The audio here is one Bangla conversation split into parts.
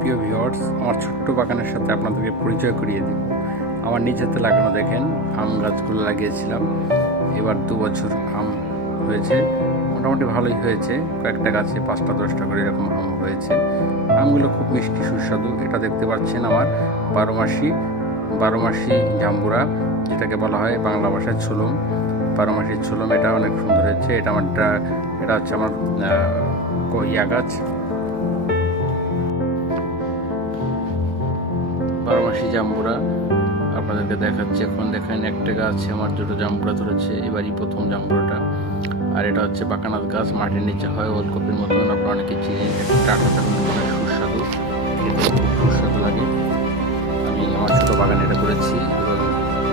প্রিয় ভিউয়ার্স, আমার ছোট্ট বাগানের সাথে আপনাদেরকে পরিচয় করিয়ে দিই। আমার নিজেতে লাগানো দেখেন আম গাছগুলো লাগিয়েছিলাম। এবার 2 বছর আম হয়েছে, মোটামুটি ভালোই হয়েছে। কয়েকটা গাছে 5টা 10টা করে এরকম আম হয়েছে। আমগুলো খুব মিষ্টি সুস্বাদু। এটা দেখতে পাচ্ছেন আমার বারোমাসি জাম্বুরা, যেটাকে বলা হয় বাংলা ভাষায় ঝুলুম। বারোমাসি ঝুলুম, এটা অনেক সুন্দর হয়েছে। এটা হচ্ছে আমার ইয়া গাছ, বারোমাসি জাম্বুরা। আপনাদেরকে দেখাচ্ছি, এখন দেখেন একটা গাছে আমার 2টো জাম্বুরা ধরেছে, এবারই প্রথম জাম্বুরাটা। আর এটা হচ্ছে বাকানাথ গাছ, মাটির নিচে হয়, ওলকপির মতন। আপনারা অনেকে চিনেন, টাকা অনেক সুস্বাদু, খেতে খুব সুস্বাদু লাগে। আমি আমার ছোটো বাগানে এটা করেছি এবং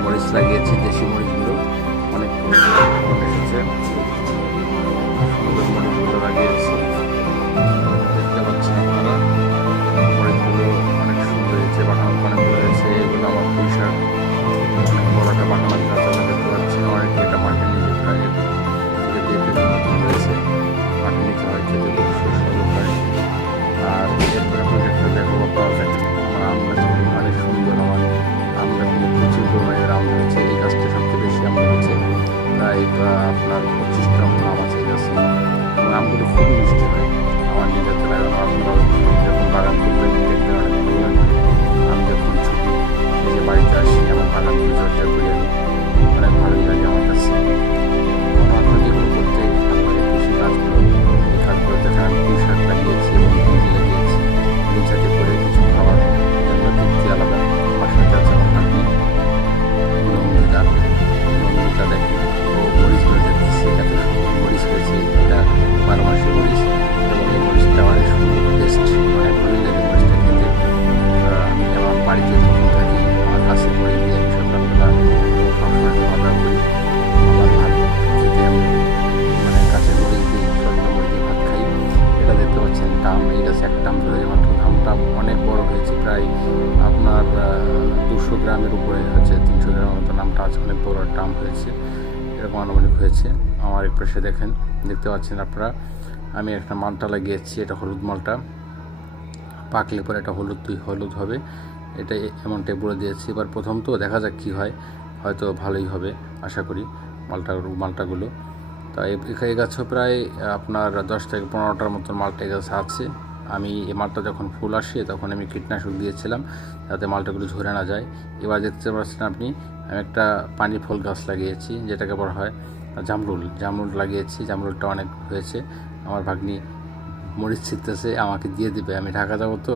মরিচ লাগিয়েছি, দেশি মরিচগুলো অনেক এসেছে, সুন্দর মরিচগুলো লাগিয়েছি। দেখতে পাচ্ছেন আপনারা, মরিচগুলো অনেক সুন্দর হয়েছে, বাগান অনেক বড় হয়েছে। এগুলো আমার পুঁইশাক, অনেক বড় একটা বাগান গাছ, দেখতে পাচ্ছেন। অনেকে এটা মাটির নিচে প্রায় হয়েছে, মাটির নিচে হয়, খেতে খুব সুস্বাদু হয়। আর এরপরে প্রজেক্টটা দেখো, আপনারা দেখেন আমার আম গাছগুলো অনেক সুন্দর। আমার আম গাছগুলো প্রচুর পরিমাণের আম হয়েছে। এই গাছটা সবচেয়ে বেশি আম হয়েছে, প্রায় আপনার 25টা মতো আম আছে এই গাছে। এবং আমগুলো খুবই মিষ্টি হয়। আমার নিজের লাগানো আমগুলো এরকম বাগান করতে দেখতে অনেক ভালো লাগে। আমি যখন ছুটি এই যে বাড়িতে আসি, আমার বাগান পরিচর্যা করি, আমি অনেক ভালোই লাগে আমার কাছে। আমার যেগুলো করতে ভালো লাগে, কৃষি কাজগুলো, এই কাজগুলো দেখে আমি পুঁইশাক লাগিয়েছি এবং ভেন্ডি লাগিয়েছি, নিচাতে করে কিছু খাবার, এগুলো তৃপ্তি আলাদা। আমার সাথে আছে আমার ভাবি নন্দিতা দেখে, ও মরিচগুলো দেখতেছি, এত সুন্দর মরিচ হয়েছে। এটা 12 মাসি মরিচ এবং এই মরিচটা অনেক সুন্দর টেস্ট, অনেক ভালোই লাগে মরিচটা খেতে। আমি আমার বাড়িতে যখন থাকি, আমার কাছে মরিচ দিয়ে আমি সকালবেলা সবসময় খাওয়া দাওয়া করি। আমার ভাত খেতে আমি কাছে মরিচ দিই, সজনে মরিচ দিয়ে ভাত খাই। এটা দেখতে পাচ্ছেন টাম, এই গাছে একটা টাম ধরে, মাত্র ধামটা অনেক বড় হয়েছে, প্রায় আপনার 200 গ্রামের উপরে হয়েছে, 300 গ্রামের মতো নামটা আছে, অনেক বড় টাম হয়েছে, এরকম আনুমানিক হয়েছে। আমার এক পাশে দেখতে পাচ্ছেন আপনারা, আমি একটা মালটা লাগিয়েছি, এটা হলুদ মালটা, পাকলে পরে এটা হলুদ হবে। এটা এমনটাই বলে দিয়েছি। এবার প্রথম তো, দেখা যাক কী হয়, হয়তো ভালোই হবে আশা করি মালটাগুলো। তাই এই গাছও প্রায় আপনার 10 থেকে 15টার মতন মালটা গাছ আছে। আমি এই মালটা যখন ফুল আসে তখন আমি কীটনাশক দিয়েছিলাম যাতে মালটাগুলো ঝরে না যায়। এবার দেখতে পাচ্ছেন আপনি, আমি একটা পানি ফল গাছ লাগিয়েছি, যেটাকে বলা হয় জামরুল লাগিয়েছি। জামরুলটা অনেক হয়েছে। আমার ভাগ্নি মরিচ ছিঁড়তেছে, আমাকে দিয়ে দিবে, আমি ঢাকা যাবো তো।